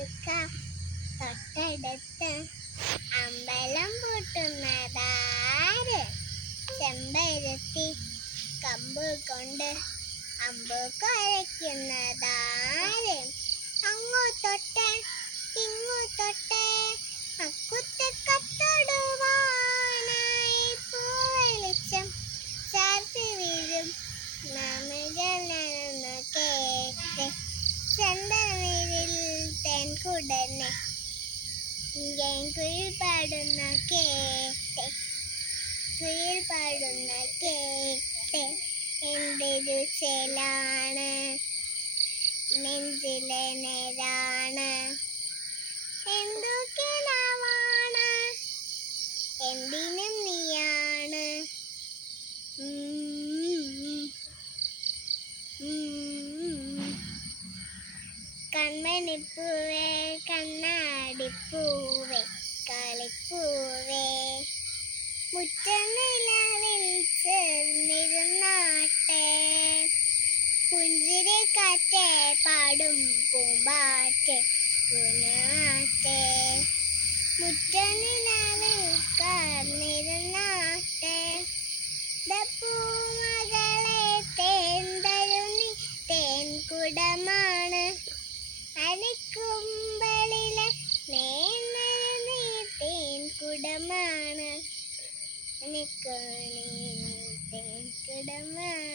നിൽക്കാം തൊട്ടടുത്ത് അമ്പലം പൂട്ടുന്നതാര്? ചെമ്പരത്തി കമ്പ് കൊണ്ട് അമ്പ് കുരയ്ക്കുന്നതാര്? അങ്ങോ തൊട്ട് ഇങ്ങോ തൊട്ട് അക്കുത്ത് കത്തൊടുവാനായി പൂവെളിച്ചം ചാർത്തി വീഴും നാമജലനൊന്നു കേട്ട് ചന്ദനനീരിൽ തേൻകുടനെ കുയിൽ പാടുന്ന കേട്ട് എന്തൊരു ചേലാണ് നെഞ്ചിലെ നേരാണ് എന്തു കിനാവാണ് എന്തിനും നീയാണ് കൺമണിപ്പൂവേ കണ്ണാടിപ്പൂവേ കളിപ്പൂവേ മുറ്റനിലാവിൽ ചേർന്നിരുന്നാട്ടെ പുഞ്ചിരി കാറ്റേ പാടും പൂമ്പാറ്റെ കുനാട്ടെ മുറ്റനിലാവിൽ കാർന്നിരുന്നാട്ടെ പൂമകളെ തേൻ തരുന്നി തേൻകുടമാണ് അണിക്കുമ്പളിലെ നേർന്നരുന്നി തേൻകുടമാണ് അണിക്കോണി തേൻകുടമാണ്.